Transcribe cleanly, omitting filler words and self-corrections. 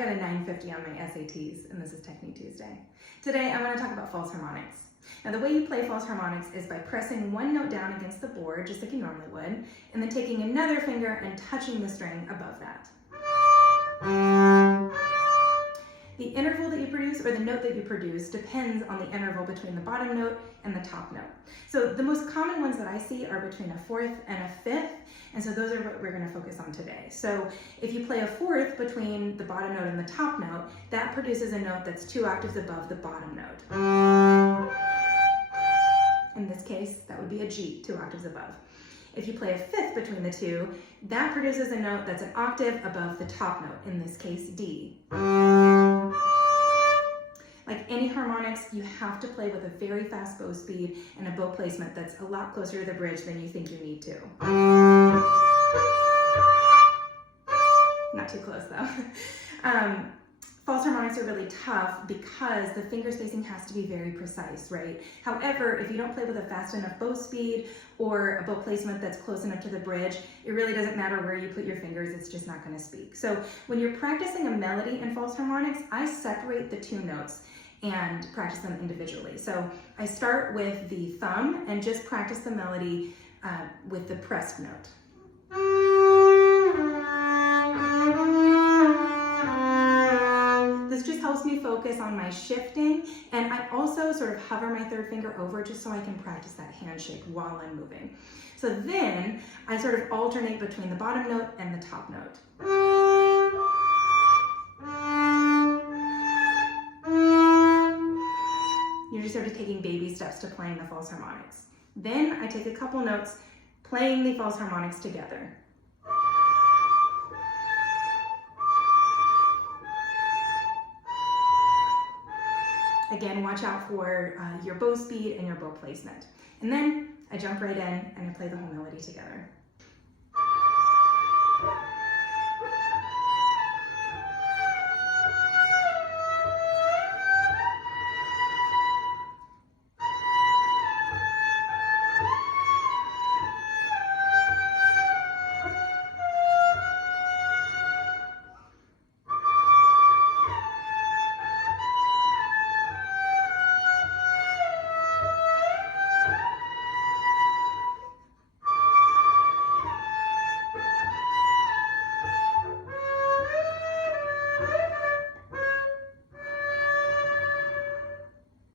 got a 950 on my SATs, and this is Technique Tuesday. Today, I want to talk about false harmonics. Now, the way you play false harmonics is by pressing one note down against the board, just like you normally would, and then taking another finger and touching the string above that. The interval that you produce, or the note that you produce, depends on the interval between the bottom note and the top note. So the most common ones that I see are between a fourth and a fifth, and so those are what we're going to focus on today. So if you play a fourth between the bottom note and the top note, that produces a note that's 2 octaves above the bottom note. In this case, that would be a G, 2 octaves above. If you play a fifth between the two, that produces a note that's an octave above the top note, in this case, D. Like any harmonics, you have to play with a very fast bow speed and a bow placement that's a lot closer to the bridge than you think you need to. Not too close though. False harmonics are really tough because the finger spacing has to be very precise, right? However, if you don't play with a fast enough bow speed or a bow placement that's close enough to the bridge, it really doesn't matter where you put your fingers, it's just not going to speak. So when you're practicing a melody in false harmonics, I separate the two notes and practice them individually. So I start with the thumb and just practice the melody with the pressed note. This just helps me focus on my shifting, and I also sort of hover my third finger over just so I can practice that handshake while I'm moving. So then I sort of alternate between the bottom note and the top note. You're just sort of taking baby steps to playing the false harmonics. Then I take a couple notes playing the false harmonics together. Again, watch out for your bow speed and your bow placement. And then I jump right in and I play the whole melody together.